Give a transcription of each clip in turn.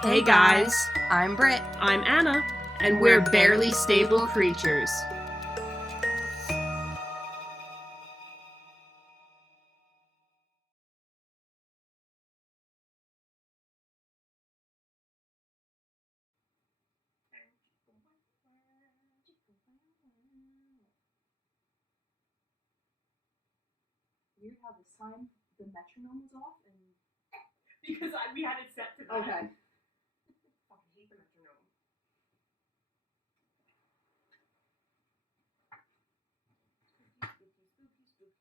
Hey guys, I'm Britt. I'm Anna, and we're Barely Stable Creatures. Weird how this time the metronome was off and Because we had it set to that. okay. Fucking hate the metronome.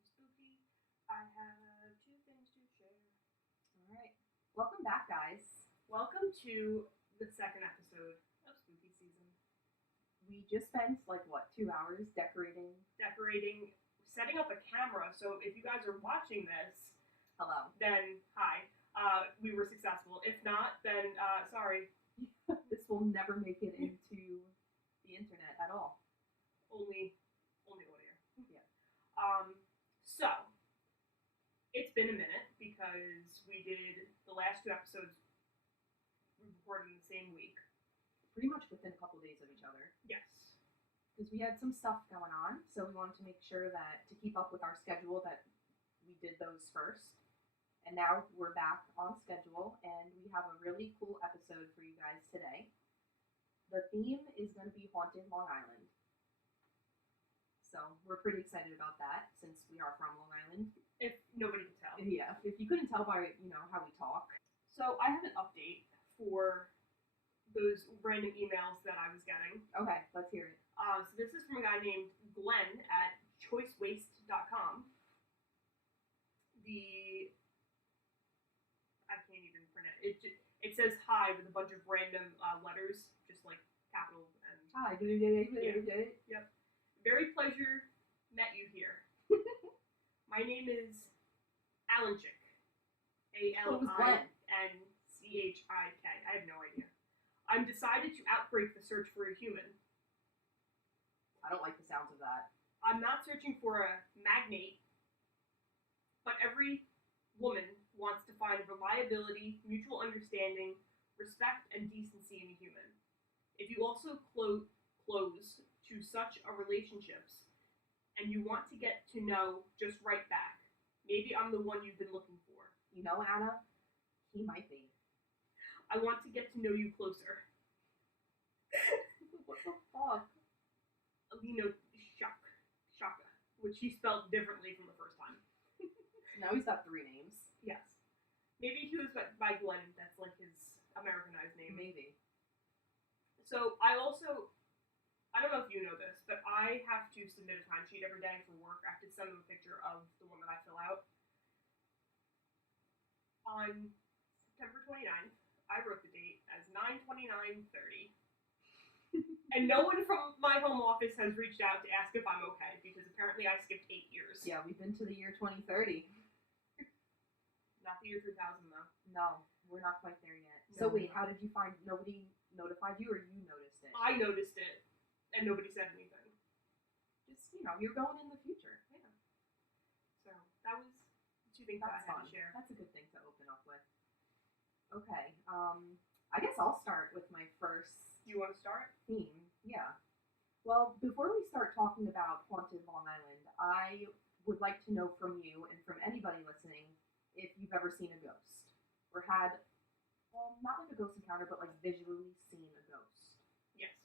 Spooky. I have 2 things to share. Alright. Welcome back, guys. Welcome to the second episode of Spooky Season. We just spent 2 hours decorating, setting up a camera, so if you guys are watching this, hello. Then hi. We were successful. If not, then sorry. This will never make it into the internet at all. Only audio. Yeah. So it's been a minute because we did the last 2 episodes we recorded in the same week. Pretty much within a couple days of each other. Yes. Because we had some stuff going on, so we wanted to make sure that to keep up with our schedule that we did those first. And now we're back on schedule, and we have a really cool episode for you guys today. The theme is going to be Haunted Long Island. So we're pretty excited about that, since we are from Long Island. If nobody can tell. Yeah, if you couldn't tell by, how we talk. So I have an update for those random emails that I was getting. Okay, let's hear it. So this is from a guy named Glenn at choicewaste.com. I can't even print it. It says hi with a bunch of random letters, just like capital and... Hi. Yep. Very pleasure met you here. My name is Alanchik. ALINCHIK. I have no idea. I'm decided to outbreak the search for a human. I don't like the sounds of that. I'm not searching for a magnate, but every woman wants to find reliability, mutual understanding, respect, and decency in a human. If you also close to such a relationships, and you want to get to know, just write back. Maybe I'm the one you've been looking for. You know, Anna, he might be. I want to get to know you closer. What the fuck? Shaka, which he spelled differently from the first time. Now he's got 3 names. Yes. Maybe he was by Glenn, that's like his Americanized name. Maybe. So I don't know if you know this, but I have to submit a timesheet every day for work. I have to send them a picture of the one that I fill out. On September 29th, I wrote the date as 9/29/30. And no one from my home office has reached out to ask if I'm okay, because apparently I skipped 8 years. Yeah, we've been to the year 2030. Not the year 3000, though. No, we're not quite there yet. No. So wait, how did you find nobody notified you, or you noticed it? I noticed it, and nobody said anything. Just, you're going in the future. Yeah. So, that was 2 things that I had to share. That's a good thing to open up with. Okay, I guess I'll start with my first... You want to start? Theme, yeah. Well, before we start talking about Haunted Long Island, I would like to know from you, and from anybody listening, if you've ever seen a ghost. Or had, not like a ghost encounter, but visually seen a ghost. Yes.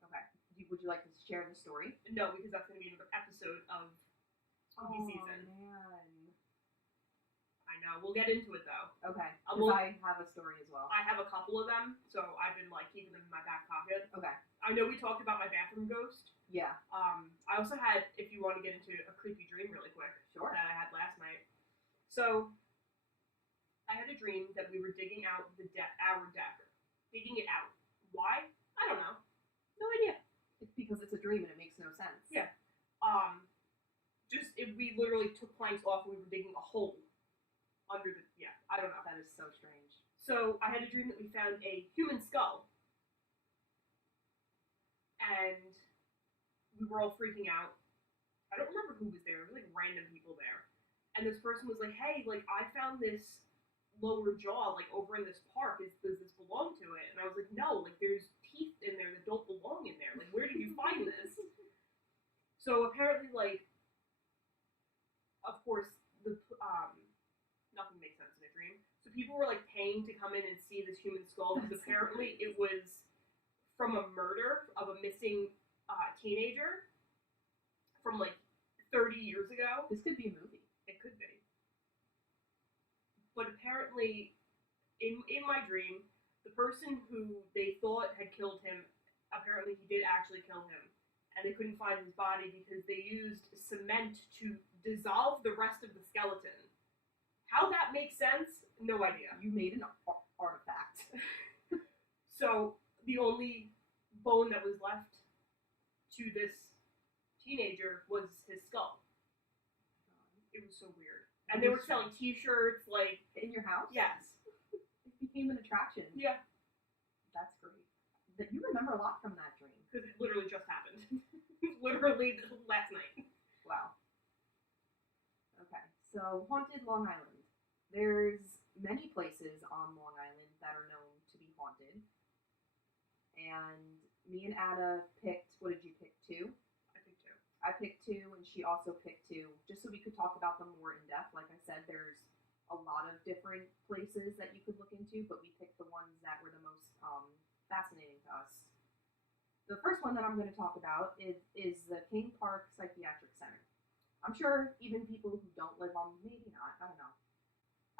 Okay. Would you like to share the story? No, because that's going to be another episode of Spooky Season. Oh, man. I know. We'll get into it, though. Okay. Because I have a story as well. I have a couple of them, so I've been, keeping them in my back pocket. Okay. I know we talked about my bathroom ghost. Yeah. I also had, if you want to get into a creepy dream really quick. Sure. That I had last night. So, I had a dream that we were digging out our deck. Digging it out. Why? I don't know. No idea. It's because it's a dream and it makes no sense. Yeah. We literally took planks off and we were digging a hole under the, I don't know. That is so strange. So, I had a dream that we found a human skull. And we were all freaking out. I don't remember who was there. It was random people there. And this person was like, hey, I found this lower jaw, over in this park. Does this belong to come in and see this human skull because apparently it was from a murder of a missing teenager from like 30 years ago. This could be a movie. It could be. But apparently, in my dream, the person who they thought had killed him, apparently he did actually kill him. And they couldn't find his body because they used cement to dissolve the rest of the skeleton. How that makes sense, no idea. You made an artifact. So the only bone that was left to this teenager was his skull. It was so weird. And they were selling T-shirts, like... In your house? Yes. It became an attraction. Yeah. That's great. You remember a lot from that dream. Because it literally just happened. Literally last night. Wow. Okay, so haunted Long Island. There's many places on Long Island that are known to be haunted. And me and Anna picked, what did you pick, 2? I picked 2, and she also picked 2, just so we could talk about them more in depth. Like I said, there's a lot of different places that you could look into, but we picked the ones that were the most fascinating to us. The first one that I'm going to talk about is the King Park Psychiatric Center. I'm sure even people who don't live on, maybe not, I don't know.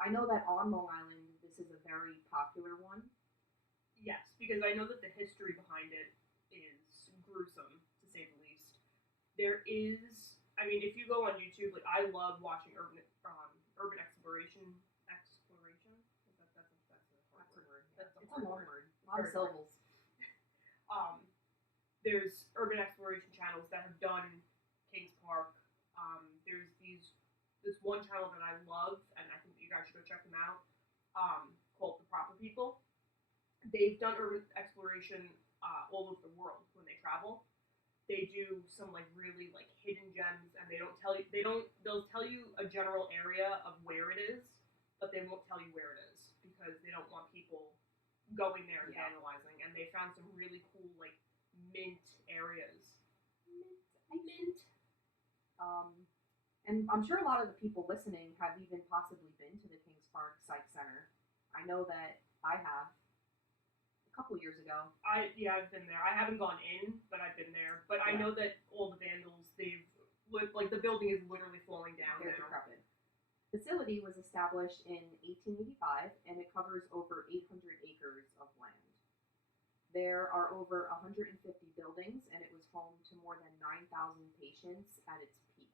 I know that on Long Island, this is a very popular one. Yes, because I know that the history behind it is gruesome, to say the least. There is, I mean, if you go on YouTube, like, I love watching urban exploration. That's a word. It's a long word. A lot of syllables. There's urban exploration channels that have done Kings Park. There's this one channel that I love, and I think you guys should go check them out, called The Proper People. They've done urban exploration all over the world when they travel. They do some like really like hidden gems, and they'll tell you a general area of where it is, but they won't tell you where it is because they don't want people going there and analyzing. And they found some really cool like mint areas. Mint. And I'm sure a lot of the people listening have even possibly been to the Kings Park Psych Center. I know that I have. Couple years ago. I've been there. I haven't gone in, but I've been there. But I know that all the vandals, like the building is literally falling down. They're decrepit. Facility was established in 1885, and it covers over 800 acres of land. There are over 150 buildings, and it was home to more than 9,000 patients at its peak.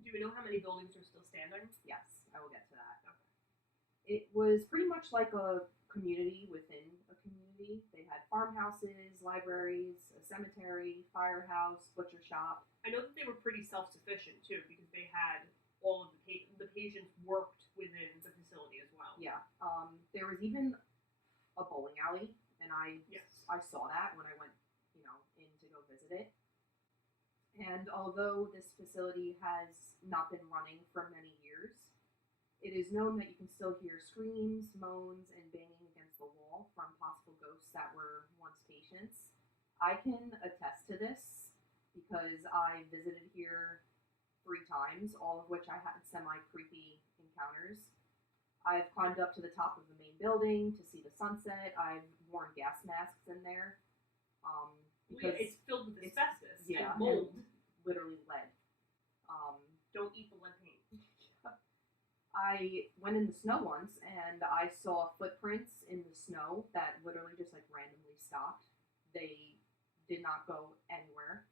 Do we know how many buildings are still standing? Yes, I will get to that. Okay. It was pretty much like a community within a community. They had farmhouses, libraries, a cemetery, firehouse, butcher shop. I know that they were pretty self-sufficient too, because they had all of the patients worked within the facility as well. Yeah. There was even a bowling alley, and I saw that when I went, in to go visit it. And although this facility has not been running for many years, it is known that you can still hear screams, moans, and banging against the wall from possible ghosts that were once patients. I can attest to this because I visited here 3 times, all of which I had semi-creepy encounters. I've climbed up to the top of the main building to see the sunset. I've worn gas masks in there. Because it's filled with asbestos and mold. And literally lead. Don't eat the lead paint. I went in the snow once, and I saw footprints in the snow that literally just like randomly stopped. They did not go anywhere.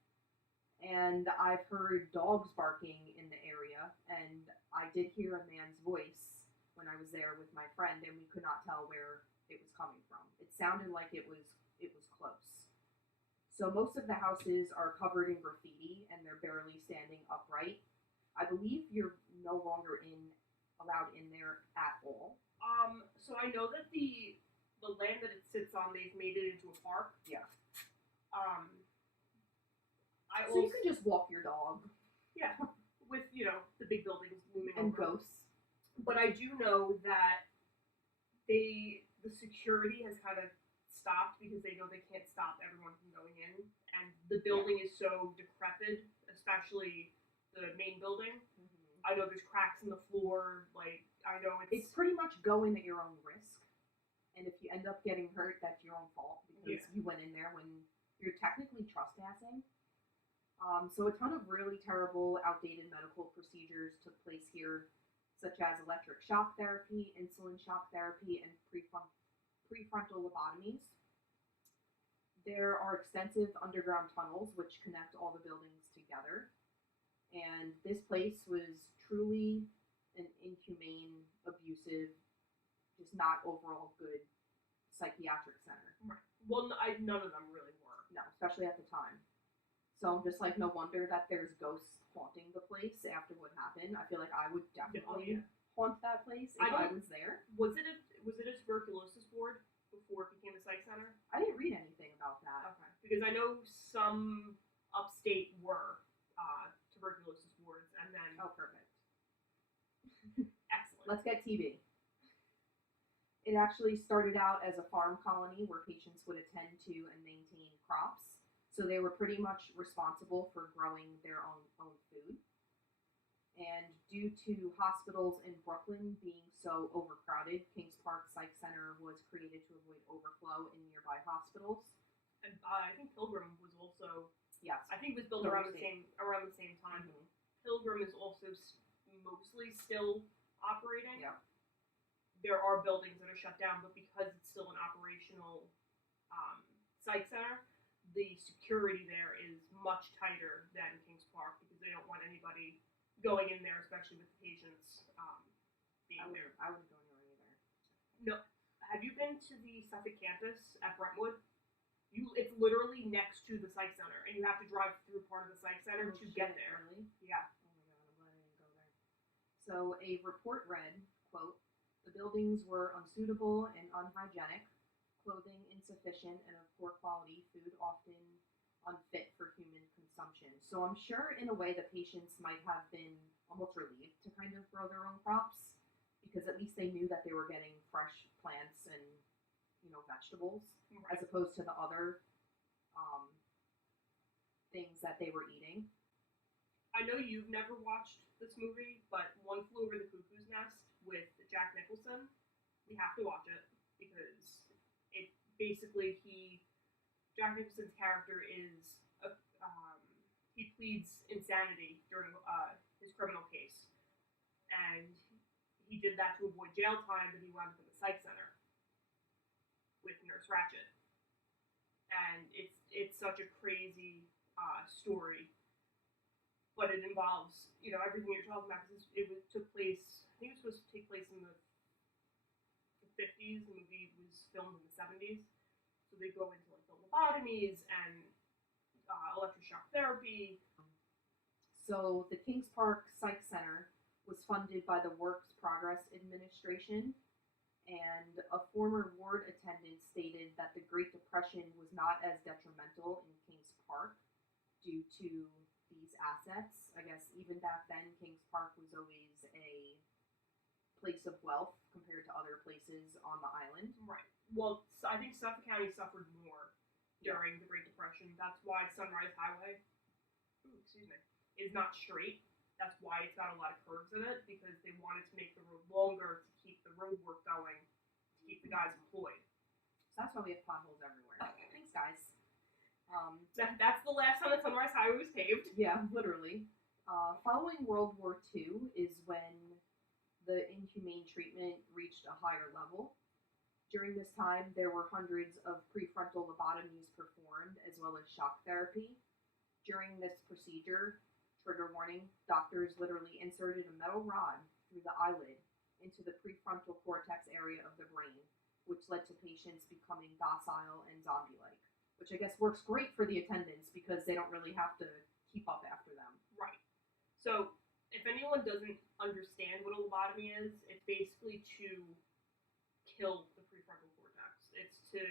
And I've heard dogs barking in the area, and I did hear a man's voice when I was there with my friend, and we could not tell where it was coming from. It sounded like it was close. So most of the houses are covered in graffiti, and they're barely standing upright. I believe you're no longer allowed in there at all. So I know that the land that it sits on, they've made it into a park. Yeah. So you can just walk your dog. Yeah, with the big buildings looming and over. Ghosts. But I do know that the security has kind of stopped because they know they can't stop everyone from going in, and the building is so decrepit, especially the main building. I know there's cracks in the floor. Like, I know it's pretty much going at your own risk. And if you end up getting hurt, that's your own fault because you went in there when you're technically trespassing. So a ton of really terrible, outdated medical procedures took place here, such as electric shock therapy, insulin shock therapy, and prefrontal lobotomies. There are extensive underground tunnels which connect all the buildings together. And this place was truly an inhumane, abusive, just not overall good psychiatric center. Right. Well, none of them really were. No, especially at the time. So I'm just like, no wonder that there's ghosts haunting the place after what happened. I feel like I would definitely haunt that place if I was there. Was it a tuberculosis ward before it became a psych center? I didn't read anything about that. Okay. Because I know some upstate were tuberculosis wards, and then... Oh, perfect. Excellent. Let's get TV. It actually started out as a farm colony where patients would attend to and maintain crops. So they were pretty much responsible for growing their own food. And due to hospitals in Brooklyn being so overcrowded, Kings Park Psych Center was created to avoid overflow in nearby hospitals. And I think Pilgrim was also... Yes. I think it was built around the same time. Mm-hmm. Pilgrim is also mostly still operating. Yeah. There are buildings that are shut down, but because it's still an operational psych center, the security there is much tighter than Kings Park because they don't want anybody going in there, especially with the patients being there. I wouldn't go anywhere either. No. Have you been to the Suffolk campus at Brentwood? It's literally next to the psych center, and you have to drive through part of the psych center to get there. Really? Yeah. Oh my god, I'm glad I didn't go there. So a report read, quote, "The buildings were unsuitable and unhygienic, clothing insufficient, and of poor quality, food often unfit for human consumption." So I'm sure in a way the patients might have been almost relieved to kind of grow their own crops, because at least they knew that they were getting fresh plants and, vegetables, right, as opposed to the other things that they were eating. I know you've never watched this movie, but One Flew Over the Cuckoo's Nest with Jack Nicholson, we have to watch it because it basically Jack Nicholson's character is he pleads insanity during his criminal case, and he did that to avoid jail time, but he wound up in the psych center with Nurse Ratched, and it's such a crazy story. But it involves, everything you're talking about. Because it took place, I think it was supposed to take place in the 50s. The movie was filmed in the 70s. So they go into the lobotomies and electroshock therapy. So the Kings Park Psych Center was funded by the Works Progress Administration, and a former ward attendant stated that the Great Depression was not as detrimental in Kings Park due to these assets. I guess even back then, Kings Park was always a place of wealth compared to other places on the island. Right. Well, I think Suffolk County suffered more during the Great Depression. That's why Sunrise Highway, is not straight. That's why it's got a lot of curves in it, because they wanted to make the road longer to keep the road work going, to keep the guys employed. So that's why we have potholes everywhere. Thanks, guys. That's the last time that Sunrise Highway was paved. Yeah, literally. Following World War II is when the inhumane treatment reached a higher level. During this time, there were hundreds of prefrontal lobotomies performed, as well as shock therapy. During this procedure, trigger warning, doctors literally inserted a metal rod through the eyelid into the prefrontal cortex area of the brain, which led to patients becoming docile and zombie-like. Which I guess works great for the attendants because they don't really have to keep up after them. Right. So, if anyone doesn't understand what a lobotomy is, it's basically to kill the prefrontal cortex. It's to...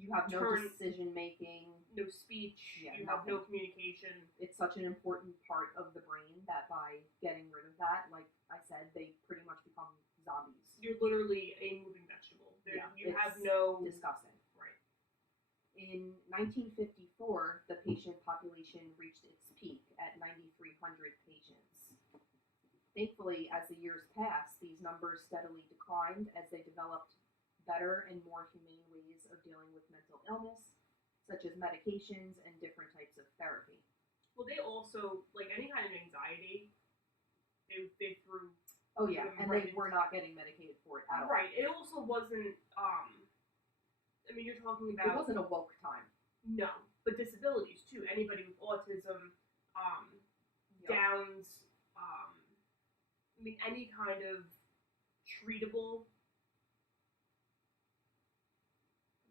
You have no decision making, no speech, you have no communication. It's such an important part of the brain that by getting rid of that, like I said, they pretty much become zombies. You're literally a moving vegetable. You have no... Disgusting. Right. In 1954, the patient population reached its peak at 9,300 patients. Thankfully, as the years passed, these numbers steadily declined as they developed better and more humane ways of dealing with mental illness, such as medications and different types of therapy. Well, they also, like, any kind of anxiety, they threw. Oh yeah, them and right they were not getting medicated for it at all. Right. It also wasn't. I mean, you're talking It about. wasn't a woke time. No, but disabilities too. Anybody with autism, Yep. Downs, I mean, any kind of treatable.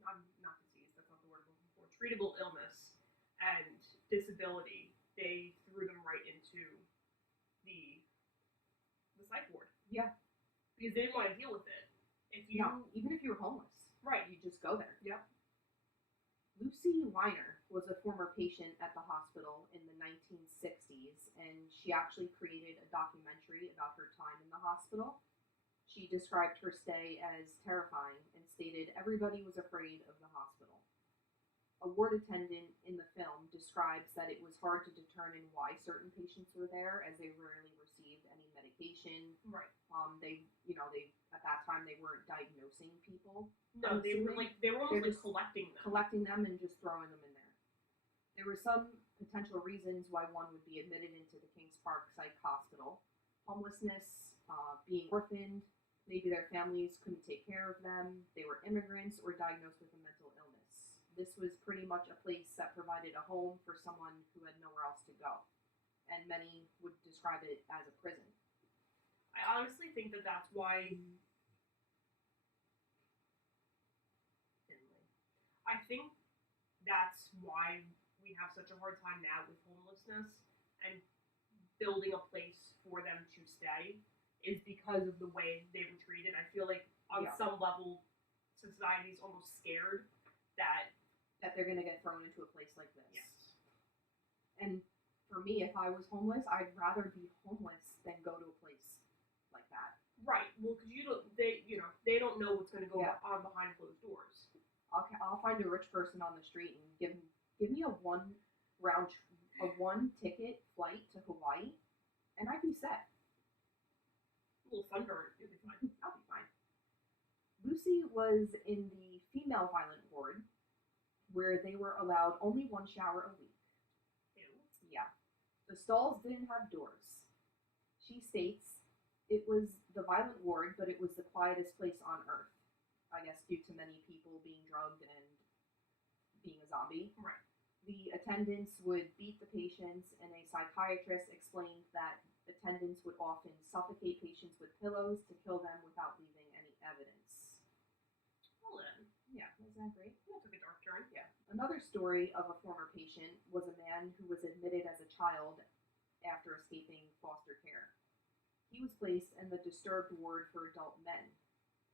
Not disease. That's not the word I'm looking for. Treatable illness and disability. They threw them right into the psych ward. Yeah. Because they didn't want to deal with it. If you Even if you were homeless, right, you just go there. Yep. Lucy Weiner was a former patient at the hospital in the 1960s, and she actually created a documentary about her time in the hospital. She described her stay as terrifying and stated everybody was afraid of the hospital. A ward attendant in the film describes that it was hard to determine why certain patients were there, as they rarely received any medication. Right. They at that time they weren't diagnosing people. No, they were almost just collecting them. Collecting them and just throwing them in there. There were some potential reasons why one would be admitted into the Kings Park Psych Hospital: homelessness, being orphaned, maybe their families couldn't take care of them, they were immigrants, or diagnosed with a mental illness. This was pretty much a place that provided a home for someone who had nowhere else to go, and many would describe it as a prison. I honestly think that that's why. I think that's why we have such a hard time now with homelessness and building a place for them to stay, is because of the way they were treated. I feel like on some level, society's almost scared that they're going to get thrown into a place like this. Yes. And for me, if I was homeless, I'd rather be homeless than go to a place like that. Right. Well, because they don't know what's going to go on behind closed doors. I'll find a rich person on the street and give me a one ticket flight to Hawaii, and I'd be set. A little sunburn, you'll be fine. I'll be fine. Lucy was in the female violent ward, where they were allowed only one shower a week. Ew. Yeah. The stalls didn't have doors. She states it was the violent ward, but it was the quietest place on earth. I guess due to many people being drugged and being a zombie. Right. The attendants would beat the patients, and a psychiatrist explained that attendants would often suffocate patients with pillows to kill them without leaving any evidence. Well then. Yeah, isn't that great? Yeah, took a dark turn. Yeah. Another story of a former patient was a man who was admitted as a child after escaping foster care. He was placed in the disturbed ward for adult men.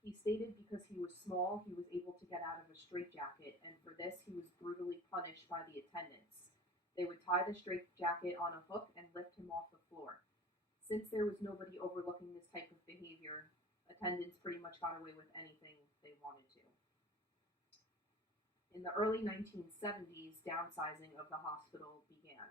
He stated because he was small, he was able to get out of a straitjacket, and for this he was brutally punished by the attendants. They would tie the straitjacket on a hook and lift him off the floor. Since there was nobody overlooking this type of behavior, attendants pretty much got away with anything they wanted to. In the early 1970s, downsizing of the hospital began.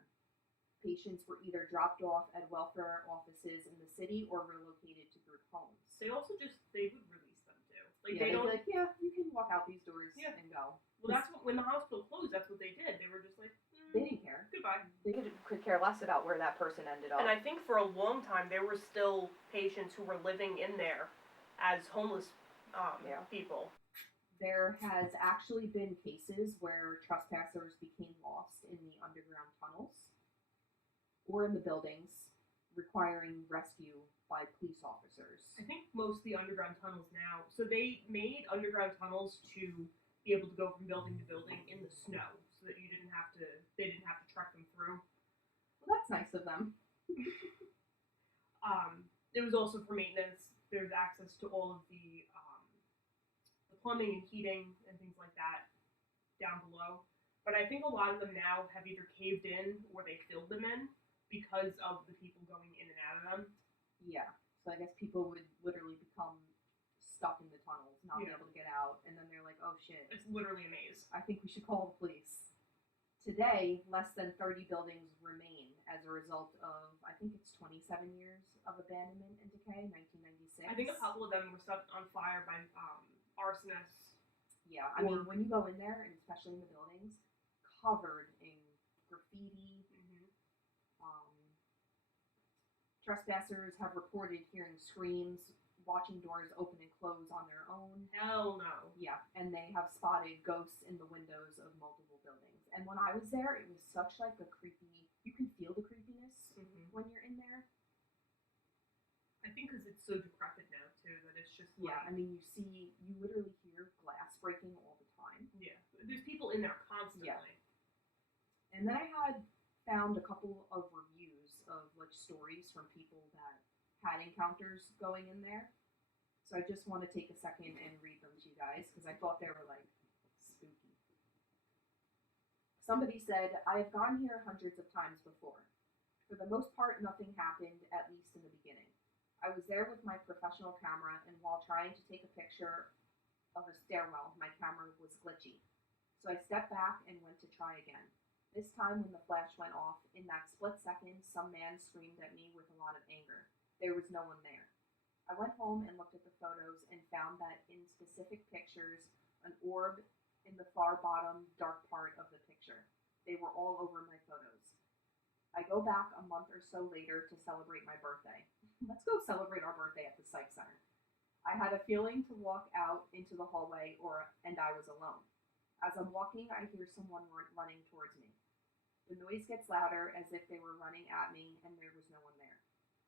Patients were either dropped off at welfare offices in the city or relocated to group homes. They would release them too. Like they'd be like, yeah, you can walk out these doors and go. Well, that's when the hospital closed. That's what they did. They were just like, they didn't care. Goodbye. They could care less about where that person ended up. And I think for a long time there were still patients who were living in there as homeless people. There has actually been cases where trespassers became lost in the underground tunnels or in the buildings, requiring rescue by police officers. I think most of the underground tunnels now, so they made underground tunnels to be able to go from building to building in the snow, so that they didn't have to trek them through. Well, that's nice of them. It was also for maintenance. There's access to all of the plumbing and heating and things like that down below. But I think a lot of them now have either caved in or they filled them in because of the people going in and out of them. Yeah. So I guess people would literally become stuck in the tunnels, not be able to get out, and then they're like, oh shit. It's literally a maze. I think we should call the police. Today, less than 30 buildings remain as a result of, I think it's 27 years of abandonment and decay, 1996. I think a couple of them were set on fire by arsonists. Yeah, I mean, when you go in there, and especially in the buildings, covered in graffiti. Trespassers have reported hearing screams, watching doors open and close on their own. Hell no. Yeah, and they have spotted ghosts in the windows of multiple buildings. And when I was there, it was such like a creepy, you can feel the creepiness when you're in there. I think because it's so decrepit now, too, that it's just Yeah, I mean, you literally hear glass breaking all the time. Yeah, there's people in there constantly. Yeah. And then I had found a couple of reviews of like stories from people that had encounters going in there. So I just want to take a second and read them to you guys because I thought they were like spooky. Somebody said, I have gone here hundreds of times before. For the most part, nothing happened, at least in the beginning. I was there with my professional camera, and while trying to take a picture of a stairwell, my camera was glitchy. So I stepped back and went to try again. This time when the flash went off, in that split second, some man screamed at me with a lot of anger. There was no one there. I went home and looked at the photos and found that in specific pictures, an orb in the far bottom dark part of the picture. They were all over my photos. I go back a month or so later to celebrate my birthday. Let's go celebrate our birthday at the Psych Center. I had a feeling to walk out into the hallway and I was alone. As I'm walking, I hear someone running towards me. The noise gets louder as if they were running at me and there was no one there.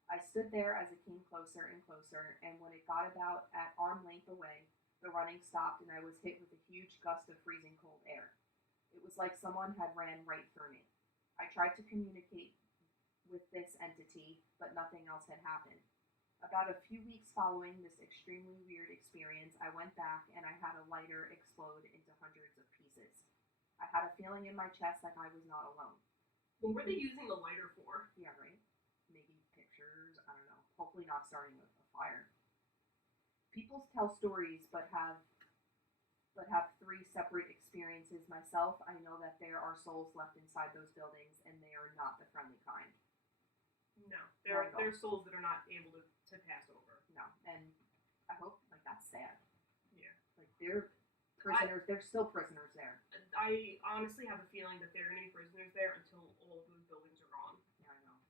I stood there as it came closer and closer, and when it got about at arm length away, the running stopped and I was hit with a huge gust of freezing cold air. It was like someone had ran right through me. I tried to communicate with this entity, but nothing else had happened. About a few weeks following this extremely weird experience, I went back and I had a lighter explode into hundreds of pieces. I had a feeling in my chest like I was not alone. What were they using the lighter for? Yeah, right? Maybe pictures, I don't know. Hopefully not starting a fire. People tell stories but have 3 separate experiences myself. I know that there are souls left inside those buildings and they are not the friendly kind. No, there are souls that are not able to pass over. No, and I hope, like, that's sad. Yeah. Like, they're prisoners, they're still prisoners there. I honestly have a feeling that they're going to be prisoners there until all of those buildings are gone. Yeah, I know.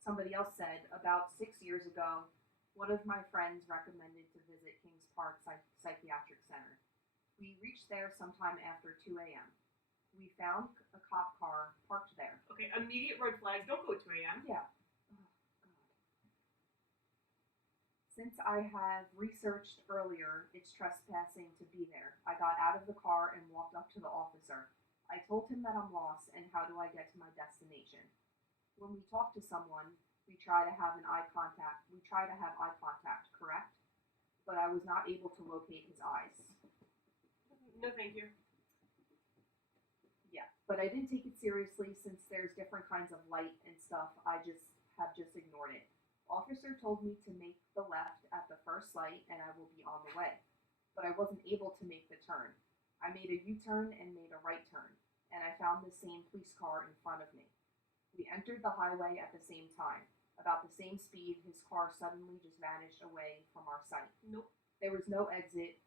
Somebody else said, about 6 years ago, one of my friends recommended to visit Kings Park Psychiatric Center. We reached there sometime after 2 a.m. We found a cop car parked there. Okay, immediate red flags. Don't go at 2 a.m. Yeah. Oh, God. Since I have researched earlier, it's trespassing to be there. I got out of the car and walked up to the officer. I told him that I'm lost and how do I get to my destination. When we talk to someone, we try to have eye contact, correct? But I was not able to locate his eyes. No, thank you. Yeah, but I didn't take it seriously since there's different kinds of light and stuff. I have ignored it. Officer told me to make the left at the first light and I will be on the way. But I wasn't able to make the turn. I made a U-turn and made a right turn, and I found the same police car in front of me. We entered the highway at the same time. About the same speed, his car suddenly just vanished away from our sight. Nope. There was no exit,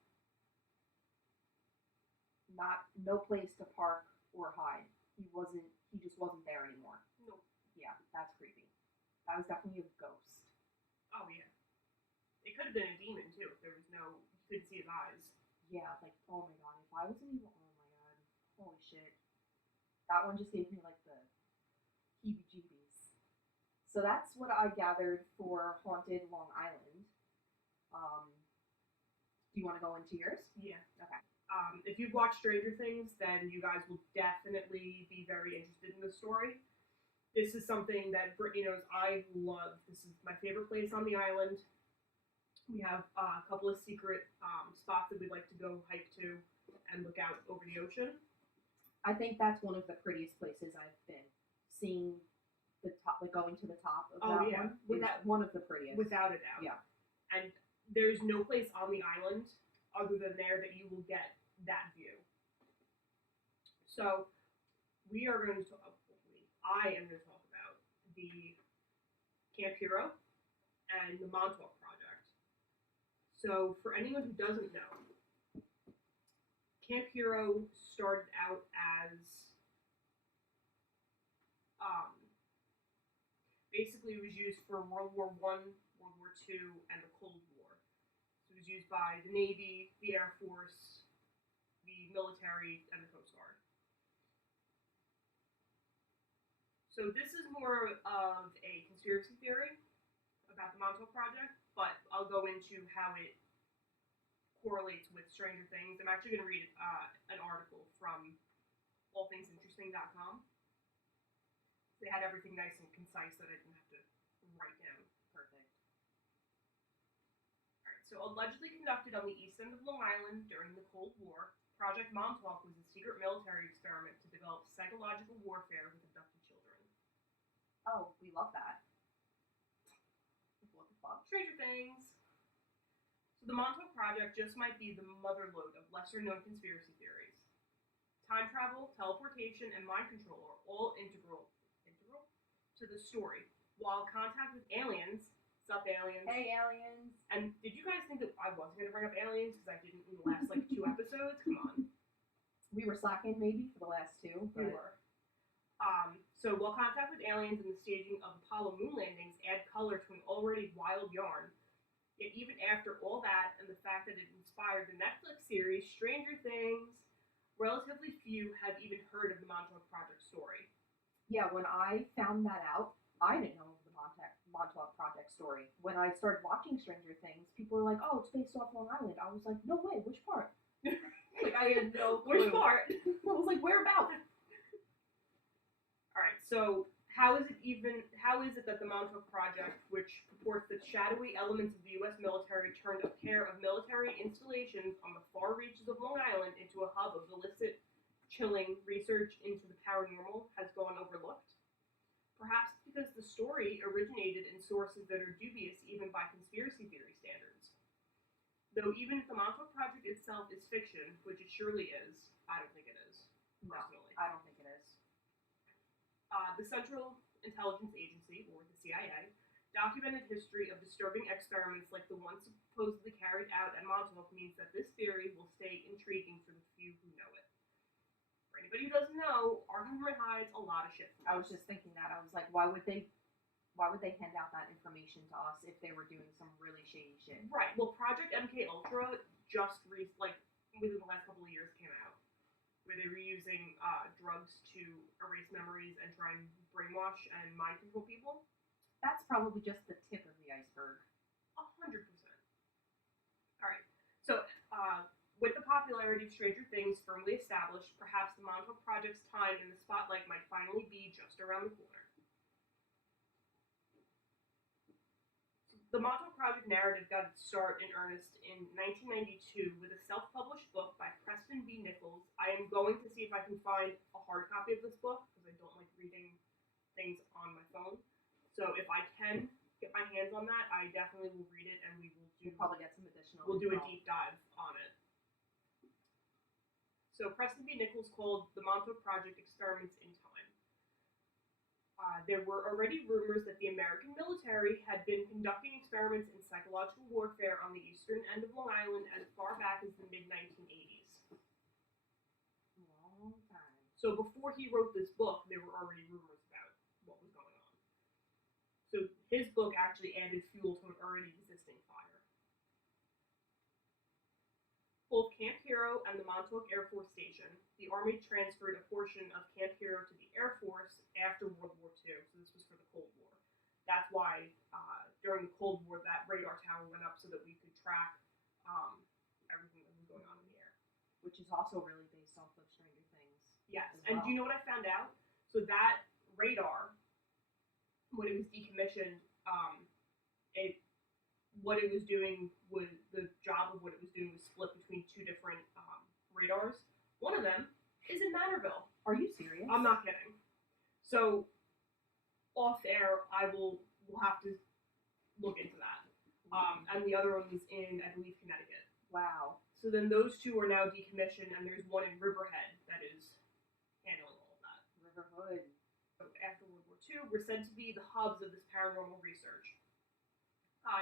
no place to park or hide. He just wasn't there anymore. Nope. Yeah, that's creepy. That was definitely a ghost. Oh, yeah. It could have been a demon, too, if there was you couldn't see his eyes. Yeah, like, oh my god, if I was an evil, oh my god, holy shit. That one just gave me, like, the heebie-jeebies. So that's what I gathered for Haunted Long Island. Do you want to go into yours? Yeah. Okay. If you've watched Stranger Things, then you guys will definitely be very interested in this story. This is something that Brittany knows I love. This is my favorite place on the island. We have a couple of secret spots that we'd like to go hike to and look out over the ocean. I think that's one of the prettiest places I've been. Seeing the top, like going to the top of that one. One of the prettiest. Without a doubt. Yeah. And there's no place on the island other than there that you will get that view. So we are going to talk, I am going to talk about the Camp Hero and the Montauk project. So for anyone who doesn't know, Camp Hero started out as um, basically it was used for World War I, World War II, and the Cold War. So it was used by the Navy, the Air Force, the military, and the Coast Guard. So this is more of a conspiracy theory about the Montauk Project, but I'll go into how it correlates with Stranger Things. I'm actually going to read an article from allthingsinteresting.com. They had everything nice and concise that I didn't have to write down. Perfect. Alright, so allegedly conducted on the east end of Long Island during the Cold War, Project Montauk was a secret military experiment to develop psychological warfare with abducted children. Oh, we love that. What the fuck? Stranger Things. So the Montauk Project just might be the motherlode of lesser-known conspiracy theories. Time travel, teleportation, and mind control are all integral to the story. While contact with aliens, sup aliens? Hey aliens! And did you guys think that I wasn't going to bring up aliens because I didn't in the last 2 episodes? Come on. We were slacking maybe for the last 2. We were. So while contact with aliens and the staging of Apollo moon landings add color to an already wild yarn, yet even after all that and the fact that it inspired the Netflix series Stranger Things, relatively few have even heard of the Montauk Project story. Yeah, when I found that out, I didn't know of the Montauk Project story. When I started watching Stranger Things, people were like, "Oh, it's based off Long Island." I was like, "No way, which part?" Like I had no clue. Which part? I was like, "Whereabouts?" Alright, so how is it that the Montauk Project, which purports that shadowy elements of the U.S. military turned a pair of military installations on the far reaches of Long Island into a hub of illicit, chilling research into the paranormal, has gone overlooked? Perhaps because the story originated in sources that are dubious even by conspiracy theory standards. Though even if the Montauk Project itself is fiction, which it surely is, I don't think it is, personally. No, I don't think it is. The Central Intelligence Agency, or the CIA, documented history of disturbing experiments like the ones supposedly carried out at Montauk means that this theory will stay intriguing for the few who know it. For anybody who doesn't know, our government hides a lot of shit from I us. was just thinking that. I was like, why would they hand out that information to us if they were doing some really shady shit? Right. Well, Project MK Ultra just within the last couple of years came out, where they were using drugs to erase memories and try and brainwash and mind control people. That's probably just the tip of the iceberg. 100%. Alright, so with the popularity of Stranger Things firmly established, perhaps the Montauk Project's time in the spotlight might finally be just around the corner. The Montauk Project narrative got its start in earnest in 1992 with a self-published book by Preston B. Nichols. I am going to see if I can find a hard copy of this book, because I don't like reading things on my phone. So if I can get my hands on that, I definitely will read it, and We'll probably get some additional. We'll do a deep dive on it. So Preston B. Nichols called the Montauk Project experiments in time. There were already rumors that the American military had been conducting experiments in psychological warfare on the eastern end of Long Island as far back as the mid-1980s. Long time. So before he wrote this book, there were already rumors about what was going on. So his book actually added fuel to an already existing fire. Both Camp Hero and the Montauk Air Force Station, the Army transferred a portion of Camp Hero to the Air Force after World War II, so this was for the Cold War. That's why during the Cold War that radar tower went up so that we could track everything that was going on in the air. Which is also really based off of Stranger Things. Yes, and do you know what I found out? So that radar, when it was decommissioned, what it was doing was the job of what it was doing was split between 2 different radars. One of them is in Manorville. Are you serious? I'm not kidding. So off air, we'll have to look into that. And the other one was in, I believe, Connecticut. Wow. So then those 2 are now decommissioned, and there's one in Riverhead that is handling all of that. Riverhood. So after World War II, were said to be the hubs of this paranormal research.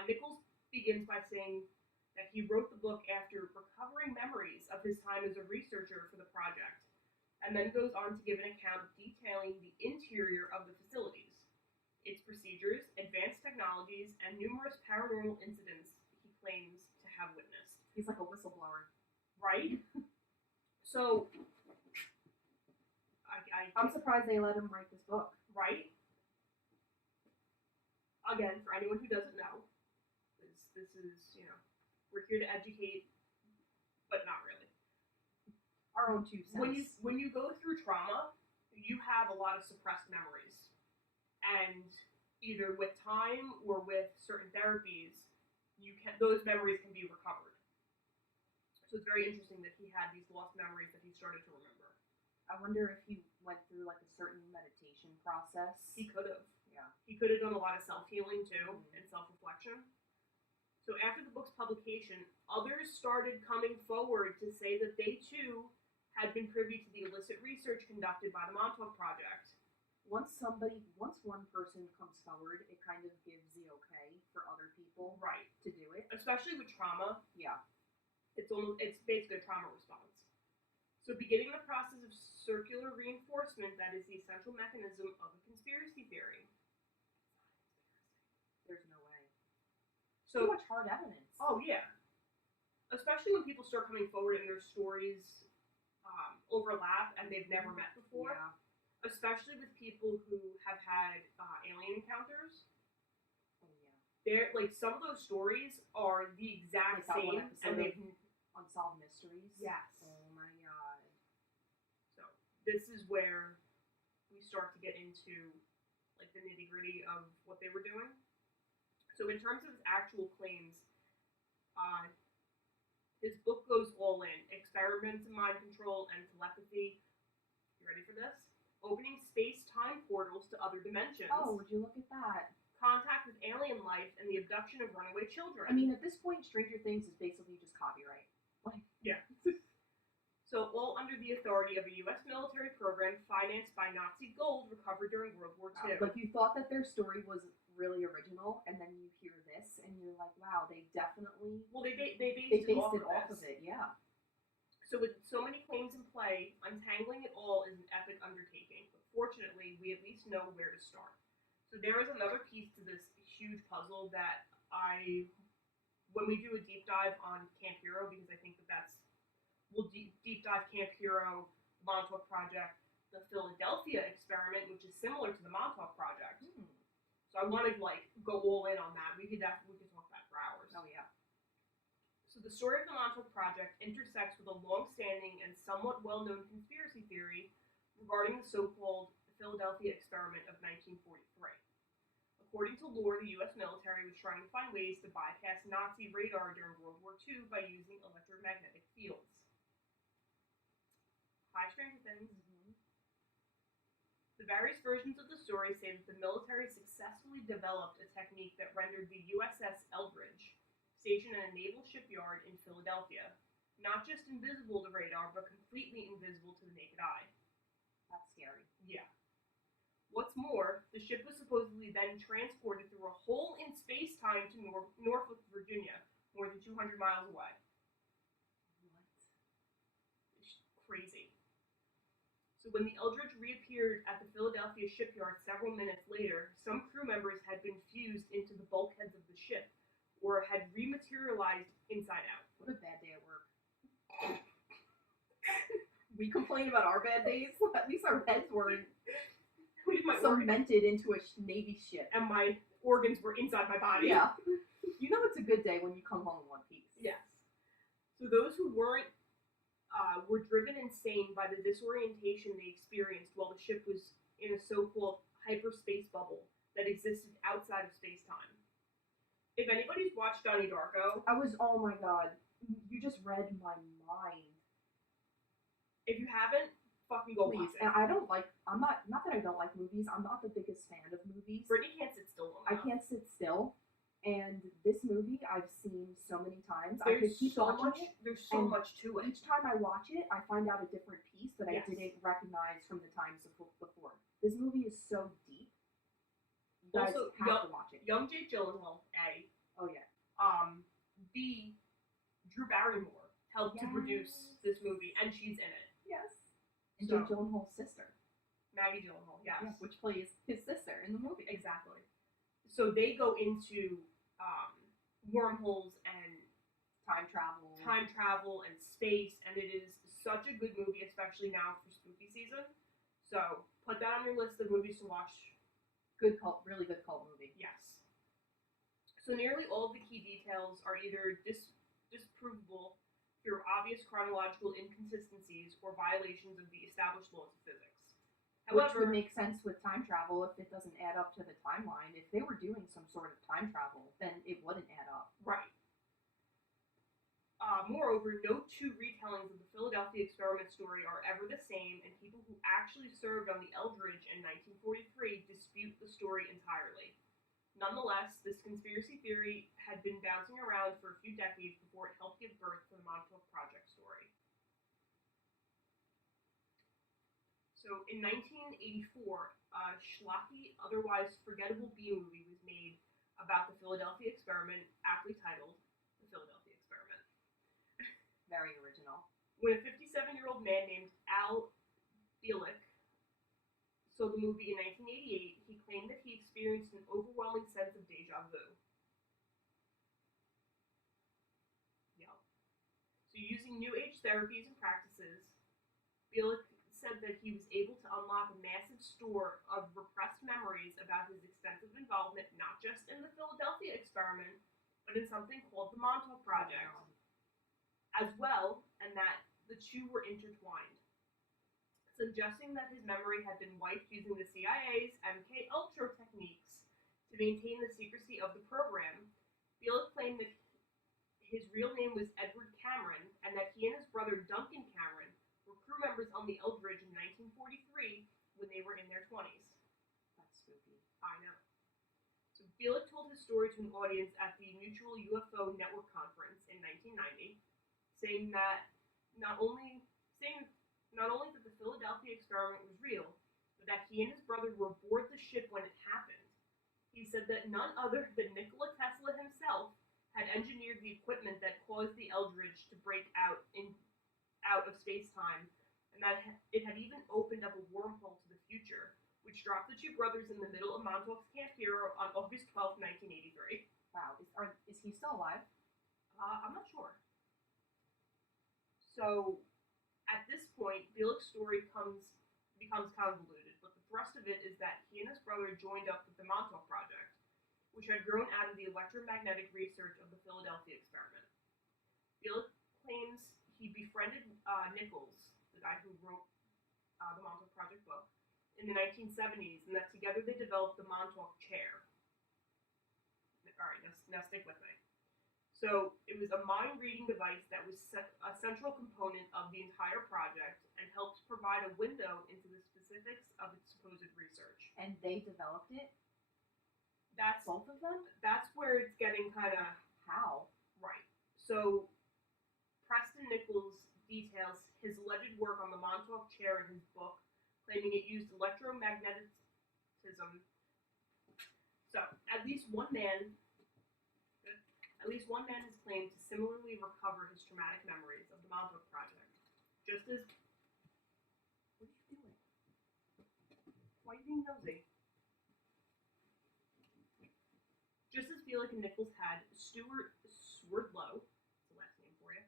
Nichols begins by saying that he wrote the book after recovering memories of his time as a researcher for the project, and then goes on to give an account detailing the interior of the facilities, its procedures, advanced technologies, and numerous paranormal incidents he claims to have witnessed. He's like a whistleblower. Right? So, I'm surprised they let him write this book. Right? Again, for anyone who doesn't know, this is, we're here to educate, but not really. Our own 2 cents. When you go through trauma, you have a lot of suppressed memories. And either with time or with certain therapies, those memories can be recovered. So it's very interesting that he had these lost memories that he started to remember. I wonder if he went through like a certain meditation process. He could have. Yeah. He could have done a lot of self-healing too, and self-reflection. So after the book's publication, others started coming forward to say that they too had been privy to the illicit research conducted by the Montauk Project. Once one person comes forward, it kind of gives the okay for other people to do it. Especially with trauma. Yeah. It's basically a trauma response. So beginning the process of circular reinforcement that is the essential mechanism of a conspiracy theory. There's no way. So too much hard evidence. Oh yeah. Especially when people start coming forward and their stories overlap and they've never met before. Yeah. Especially with people who have had alien encounters. Oh yeah. They're like, some of those stories are the exact same, and they've Unsolved Mysteries. Yes. Oh my god. So this is where we start to get into like the nitty gritty of what they were doing. So in terms of his actual claims, his book goes all in: experiments in mind control and telepathy. You ready for this? Opening space-time portals to other dimensions. Oh, would you look at that? Contact with alien life and the abduction of runaway children. I mean, at this point, Stranger Things is basically just copyright. Like, yeah. So all under the authority of a U.S. military program financed by Nazi gold recovered during World War II. Like, you thought that their story was really original, and then you hear this, and you're like, wow, they definitely... Well, they based it off of it, yeah. So with so many claims in play, untangling it all is an epic undertaking. But fortunately, we at least know where to start. So there is another piece to this huge puzzle that when we do a deep dive on Camp Hero, because I think we'll deep dive Camp Hero, the Montauk Project, the Philadelphia experiment, which is similar to the Montauk Project. So I want to go all in on that. We could talk about it for hours. Oh yeah. So the story of the Montauk Project intersects with a long-standing and somewhat well-known conspiracy theory regarding the so-called Philadelphia experiment of 1943. According to lore, the U.S. military was trying to find ways to bypass Nazi radar during World War II by using electromagnetic fields. Hi, Stranger Things. The various versions of the story say that the military successfully developed a technique that rendered the USS Eldridge, stationed in a naval shipyard in Philadelphia, not just invisible to radar, but completely invisible to the naked eye. That's scary. Yeah. What's more, the ship was supposedly then transported through a hole in space-time to Norfolk, Virginia, more than 200 miles away. What? It's crazy. So when the Eldridge reappeared at the Philadelphia shipyard several minutes later, some crew members had been fused into the bulkheads of the ship, or had rematerialized inside out. What a bad day at work. We complain about our bad days. At least our heads weren't cemented into a Navy ship. And my organs were inside my body. Yeah. You know it's a good day when you come home in one piece. Yes. So those who weren't were driven insane by the disorientation they experienced while the ship was in a so-called hyperspace bubble that existed outside of space-time. If anybody's watched Donnie Darko... oh my god, you just read my mind. If you haven't, fucking go watch it. And not that I don't like movies, I'm not the biggest fan of movies. Brittany can't sit still long enough. I can't sit still, and this movie I've seen so many times. There's I could keep watching it. There's so much to it. Each time I watch it, I find out a different piece that Yes. I didn't recognize from the times before. This movie is so deep. You guys Also, have to watch it. Young Jake Gyllenhaal, A. Oh yeah. B, Drew Barrymore helped to produce this movie, and she's in it. Yes. And So- Jake Gyllenhaal's sister. Maggie Gyllenhaal, yes. Yeah, which plays his sister in the movie. Exactly. So they go into wormholes and Time travel and space, and it is such a good movie, especially now for spooky season. So put that on your list of movies to watch. Good cult, really good cult movie. Yes. So nearly all of the key details are either disprovable through obvious chronological inconsistencies or violations of the established laws of physics. Which would make sense with time travel if it doesn't add up to the timeline. If they were doing some sort of time travel, then it wouldn't add up. Right. Moreover, no two retellings of the Philadelphia experiment story are ever the same, and people who actually served on the Eldridge in 1943 dispute the story entirely. Nonetheless, this conspiracy theory had been bouncing around for a few decades before it helped give birth to the Montauk Project story. So, in 1984, a schlocky, otherwise forgettable B-movie was made about the Philadelphia experiment, aptly titled The Philadelphia Experiment. Very original. When a 57-year-old man named Al Bielek saw the movie in 1988, he claimed that he experienced an overwhelming sense of deja vu. Yeah. So using New Age therapies and practices, Bielek said that he was able to unlock a massive store of repressed memories about his extensive involvement not just in the Philadelphia experiment, but in something called the Montauk Project as well, and that the two were intertwined, suggesting that his memory had been wiped using the CIA's MK Ultra techniques to maintain the secrecy of the program. Bielek claimed that his real name was Edward Cameron, and that he and his brother Duncan Cameron were crew members on the Eldridge in 1943 when they were in their 20s. That's spooky. I know. So Bielek told his story to an audience at the Mutual UFO Network Conference in 1990, saying that not only that the Philadelphia experiment was real, but that he and his brother were aboard the ship when it happened. He said that none other than Nikola Tesla himself had engineered the equipment that caused the Eldridge to break out of space-time, and that it had even opened up a wormhole to the future, which dropped the two brothers in the middle of Montauk's Camp Hero on August 12, 1983. Wow. Is he still alive? I'm not sure. So, at this point, Bielek's story becomes convoluted, but the thrust of it is that he and his brother joined up with the Montauk Project, which had grown out of the electromagnetic research of the Philadelphia experiment. Bielek claims he befriended Nichols, the guy who wrote the Montauk Project book, in the 1970s, and that together they developed the Montauk chair. Alright, now stick with me. So, it was a mind-reading device that was a central component of the entire project and helped provide a window into the specifics of its supposed research. And they developed it? That's Both of them? That's where it's getting kind of... How? Right. So, Preston Nichols details his alleged work on the Montauk chair in his book, claiming it used electromagnetism. So, at least one man has claimed to similarly recover his traumatic memories of the Montauk Project. Just as... What are you doing? Why are you being nosy? Just as Bielek and Nichols had, Stuart Swerdlow, that's the last name for you.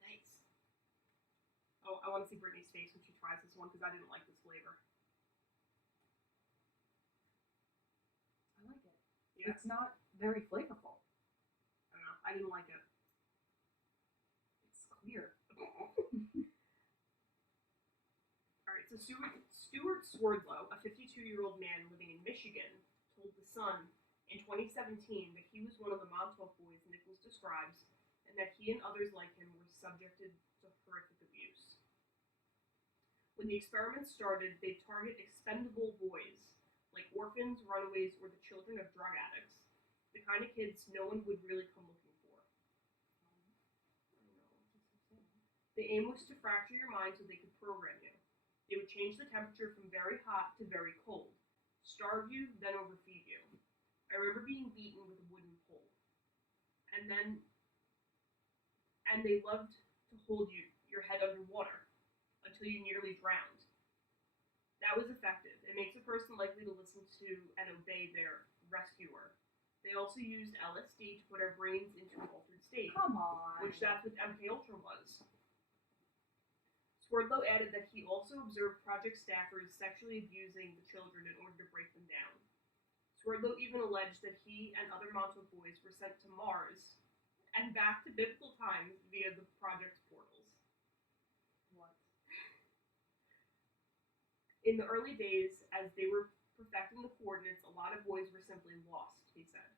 Nice. Oh, I want to see Brittany's face when she tries this one because I didn't like this flavor. I like it. Yeah. It's not very flavorful. I don't know. I didn't like it. It's clear. Alright, so Stuart Swerdlow, a 52-year-old man living in Michigan, told The Sun in 2017 that he was one of the Montauk boys Nichols describes, and that he and others like him were subjected to horrific abuse. When the experiment started, they target expendable boys, like orphans, runaways, or the children of drug addicts, the kind of kids no one would really come looking for. The aim was to fracture your mind so they could program you. They would change the temperature from very hot to very cold, starve you, then overfeed you. I remember being beaten with a wooden pole. And then and they loved to hold your head underwater until you nearly drowned. That was effective. It makes a person likely to listen to and obey their rescuer. They also used LSD to put our brains into an altered state, Come on. which that's what MK Ultra was. Swerdlow added that he also observed project staffers sexually abusing the children in order to break them down. Swerdlow even alleged that he and other Montauk boys were sent to Mars and back to biblical times via the project's portals. What? In the early days, as they were perfecting the coordinates, a lot of boys were simply lost, he said.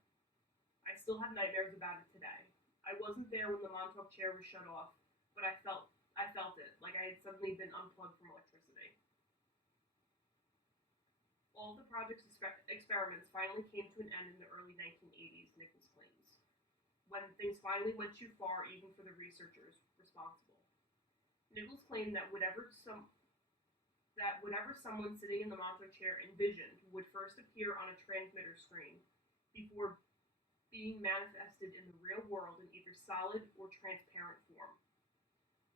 I still have nightmares about it today. I wasn't there when the Montauk chair was shut off, but I felt it, like I had suddenly been unplugged from electricity. All of the project's experiments finally came to an end in the early 1980s, Nichols claims, when things finally went too far even for the researchers responsible. Nichols claimed that whatever someone sitting in the Montauk chair envisioned would first appear on a transmitter screen before being manifested in the real world in either solid or transparent form.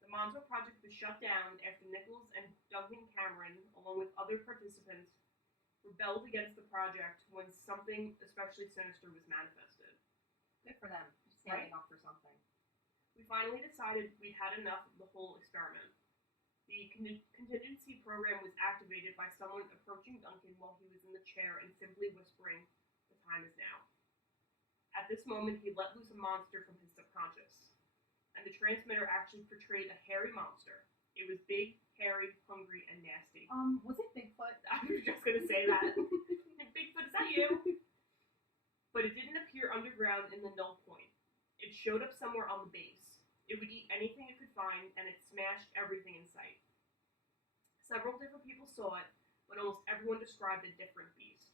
The Montauk project was shut down after Nichols and Duncan Cameron, along with other participants, rebelled against the project when something especially sinister was manifested. Good for them, standing up for something. We finally decided we'd had enough of the whole experiment. The contingency program was activated by someone approaching Duncan while he was in the chair and simply whispering, "The time is now." At this moment, he let loose a monster from his subconscious, and the transmitter actually portrayed a hairy monster. It was big, hairy, hungry, and nasty. Was it Bigfoot? I was just gonna say that. Bigfoot, is that you? But it didn't appear underground in the null point. It showed up somewhere on the base. It would eat anything it could find, and it smashed everything in sight. Several different people saw it, but almost everyone described a different beast.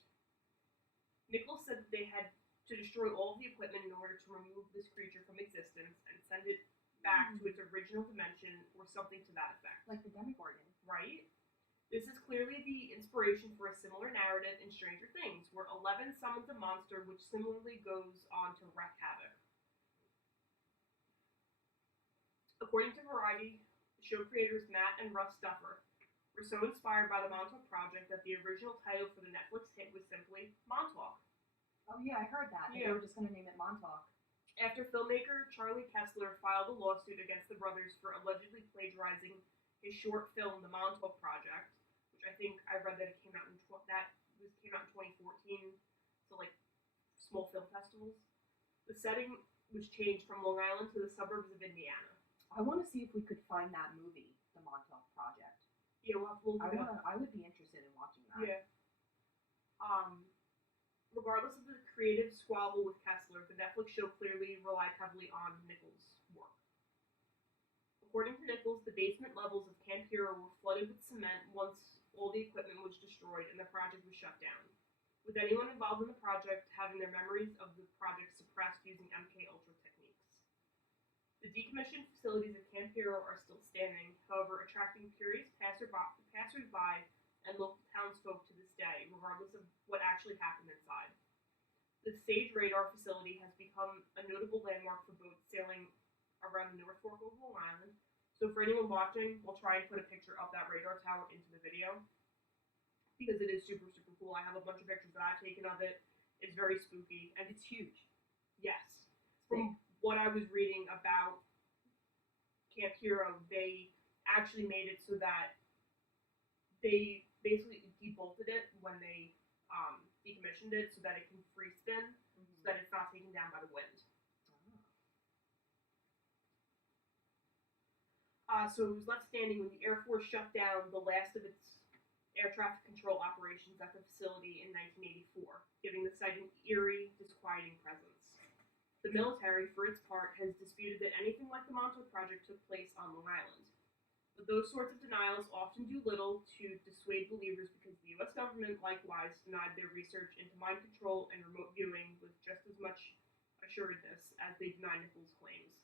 Nichols said that they had to destroy all of the equipment in order to remove this creature from existence and send it back to its original dimension or something to that effect. Like the Demogorgon. Right? This is clearly the inspiration for a similar narrative in Stranger Things, where Eleven summons a monster which similarly goes on to wreak havoc. According to Variety, the show creators Matt and Russ Duffer were so inspired by the Montauk Project that the original title for the Netflix hit was simply Montauk. Oh yeah, I heard that. Yeah. They were just going to name it Montauk. After filmmaker Charlie Kessler filed a lawsuit against the brothers for allegedly plagiarizing his short film, The Montauk Project, which I think I read that it came out in 2014, so like small film festivals. The setting was changed from Long Island to the suburbs of Indiana. I want to see if we could find that movie, The Montauk Project. Yeah, we'll do that. I would be interested in watching that. Yeah. Regardless of the creative squabble with Kessler, the Netflix show clearly relied heavily on Nichols' work. According to Nichols, the basement levels of Camp Hero were flooded with cement once all the equipment was destroyed and the project was shut down, with anyone involved in the project having their memories of the project suppressed using MK Ultra techniques. The decommissioned facilities of Camp Hero are still standing, however, attracting curious passersby and local townsfolk to this day, regardless of what actually happened inside. The Sage Radar facility has become a notable landmark for boats sailing around the North Fork of Long Island. So for anyone watching, we'll try and put a picture of that radar tower into the video, because it is super, super cool. I have a bunch of pictures that I've taken of it. It's very spooky, and it's huge. Yes. From what I was reading about Camp Hero, they actually made it so that they basically debolted it when they decommissioned it so that it can free spin, so that it's not taken down by the wind. So it was left standing when the Air Force shut down the last of its air traffic control operations at the facility in 1984, giving the site an eerie, disquieting presence. The military, for its part, has disputed that anything like the Montauk Project took place on Long Island. But those sorts of denials often do little to dissuade believers because the U.S. government likewise denied their research into mind control and remote viewing with just as much assuredness as they deny Nichols' claims.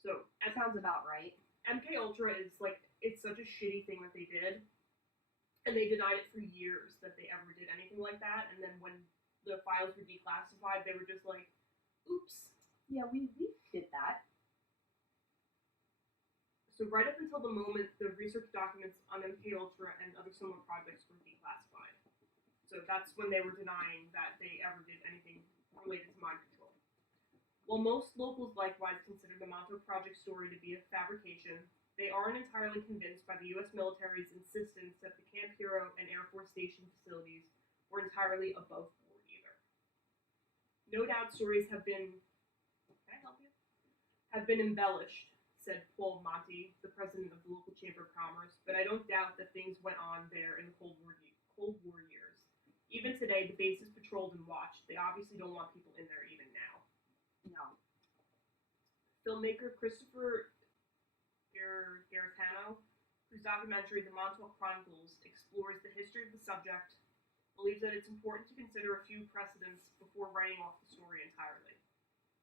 So, that sounds about right. MK Ultra is like, it's such a shitty thing that they did, and they denied it for years that they ever did anything like that, and then when the files were declassified, they were just like, oops. Yeah, we did that. So right up until the moment the research documents on MK Ultra and other similar projects were declassified. So that's when they were denying that they ever did anything related to mind control. While most locals likewise consider the Montauk Project story to be a fabrication, they aren't entirely convinced by the U.S. military's insistence that the Camp Hero and Air Force Station facilities were entirely above board either. No doubt stories have been, can I help you? Have been embellished, said Paul Monty, the president of the local Chamber of Commerce, but I don't doubt that things went on there in the Cold War years. Even today, the base is patrolled and watched. They obviously don't want people in there even now. No. Filmmaker Christopher Gaetano, whose documentary The Montauk Chronicles explores the history of the subject, believes that it's important to consider a few precedents before writing off the story entirely.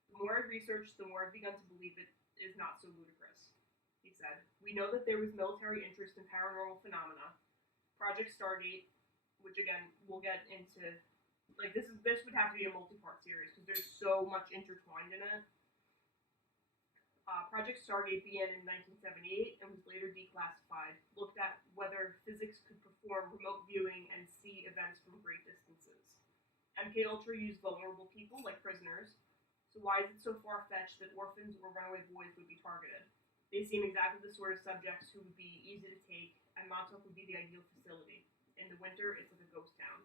The more I've researched, the more I've begun to believe it is not so ludicrous, he said. We know that there was military interest in paranormal phenomena. Project Stargate, which again, we'll get into, like this would have to be a multi-part series because there's so much intertwined in it. Project Stargate began in 1978 and was later declassified, looked at whether physics could perform remote viewing and see events from great distances. MK Ultra used vulnerable people like prisoners, so why is it so far-fetched that orphans or runaway boys would be targeted? They seem exactly the sort of subjects who would be easy to take, and Montauk would be the ideal facility. In the winter, it's like a ghost town.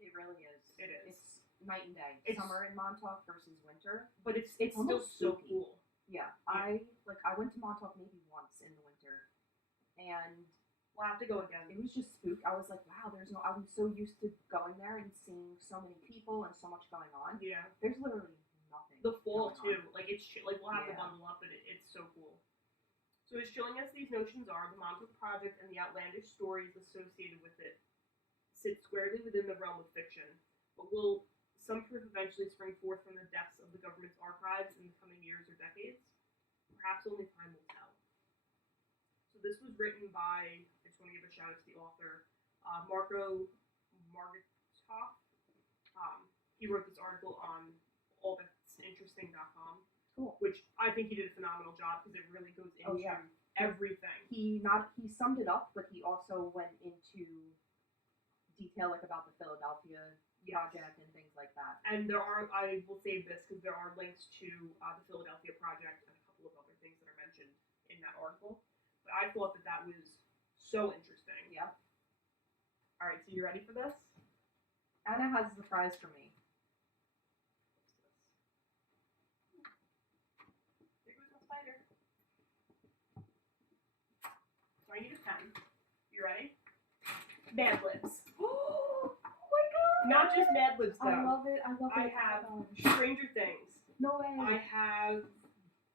It really is. It is. It's night and day. It's, summer in Montauk versus winter. But it's still so cool. Yeah. I went to Montauk maybe once in the winter, and we'll have to go again. It was just spook. I was like, wow, I was so used to going there and seeing so many people and so much going on. Yeah. There's literally nothing. The fall too. On. Like it's like we'll have to bundle up, but it's so cool. So as chilling as these notions are, the Montauk Project and the outlandish stories associated with it sit squarely within the realm of fiction. But will some proof eventually spring forth from the depths of the government's archives in the coming years or decades? Perhaps only time will tell. So this was written by, I just want to give a shout out to the author, Marco Margitoff. He wrote this article on allthat'sinteresting.com. Cool. Which I think he did a phenomenal job because it really goes into everything. He summed it up, but he also went into detail like about the Philadelphia project and things like that. And I will save this because there are links to the Philadelphia project and a couple of other things that are mentioned in that article. But I thought that was so interesting. Yep. All right, so you ready for this? Anna has a surprise for me. There goes my spider. So I need a pen. You ready? Mad Libs. Oh my god! Not just Mad Libs though. I love it. I have Stranger Things. No way. I have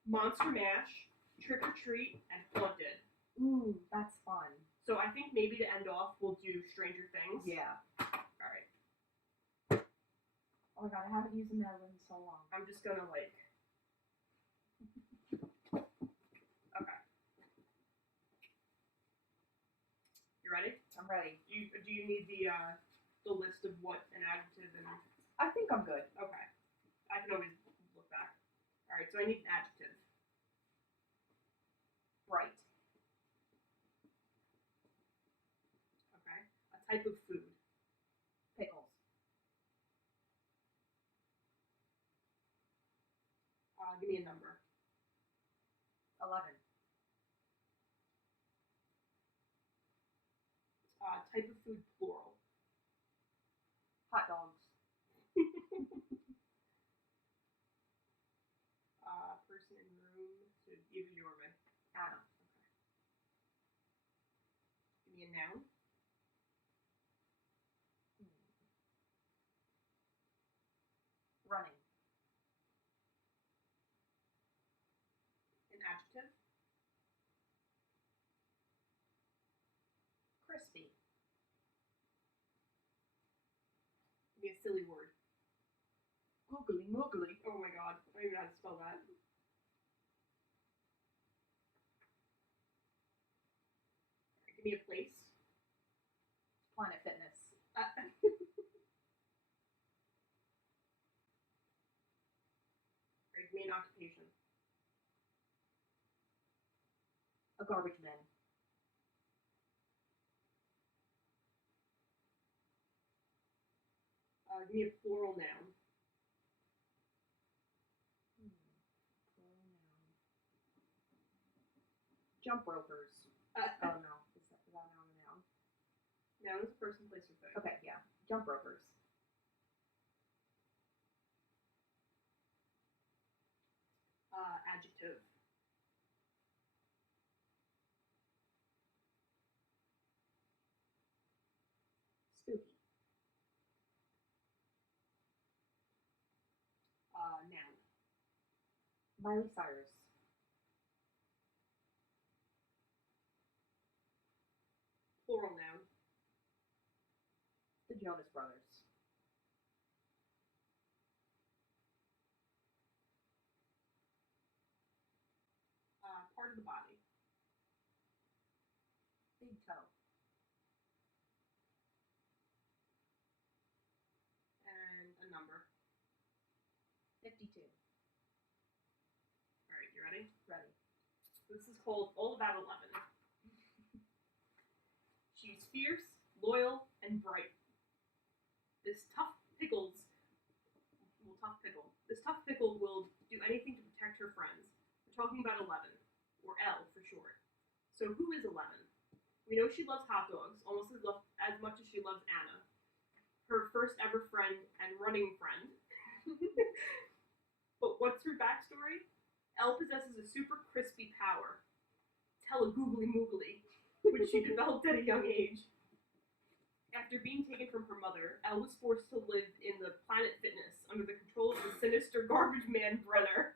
Monster Mash, Trick or Treat, and Haunted. Ooh, that's fun. So I think maybe to end off, we'll do Stranger Things. Yeah. All right. Oh my god, I haven't used a Mad Lib in so long. I'm just gonna like. Okay. You ready? I'm ready. Do you need the list of what an adjective and? I think I'm good. Okay. I can always look back. All right. So I need an adjective. Bright. Okay. A type of food. Pickles. Give me a number. 11. Type of food, plural. Hot dogs. Person in room. So either you or me. Anna. Okay. Give me a noun. Running. An adjective. Crispy. Give me a silly word. Googly moogly. Oh my god, I don't even know how to spell that. Right, give me a place. Planet Fitness. Right, give me an occupation. garbage man. Give me a plural noun. Jump ropers. Oh no, is that noun a noun? Noun is a person, place, or thing. Okay, yeah. Jump ropers. Adjective. Spooky. Noun. Miley Cyrus. Plural noun. The Jonas Brothers. Part of the body. Big toe. And a number. 52. Alright, you ready? Ready. This is called All About 11. She's fierce, loyal, and bright. This tough pickle will do anything to protect her friends. We're talking about 11, or L for short. So who is 11? We know she loves hot dogs, almost as much as she loves Anna, her first ever friend and running friend. But what's her backstory? Elle possesses a super crispy power, telegoogly moogly, which she developed at a young age. After being taken from her mother, Elle was forced to live in the Planet Fitness under the control of the sinister garbage man Brenner.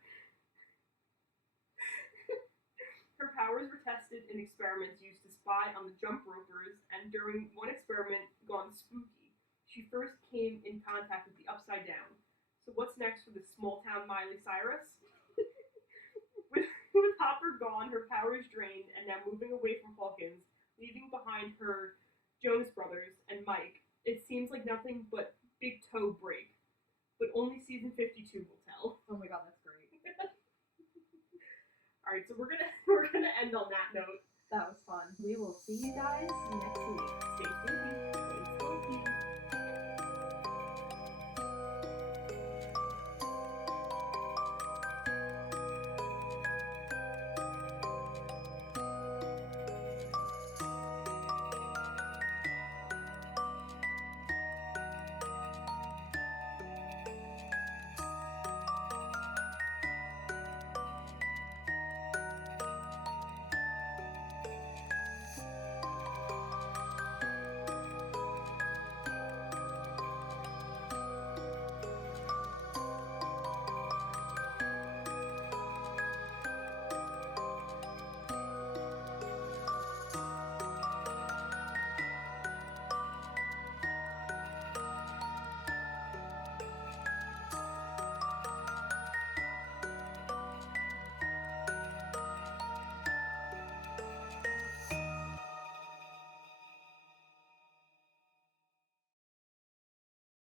Her powers were tested in experiments used to spy on the jump ropers, and during one experiment gone spooky, she first came in contact with the Upside Down. So what's next for this small-town Miley Cyrus? With Hopper gone, her powers drained, and now moving away from Hawkins, leaving behind her Jonas Brothers and Mike, it seems like nothing but big toe break. But only season 52 will tell. Oh my god, that's great. Alright, so we're gonna end on that note. That was fun. We will see you guys next week. Stay tuned.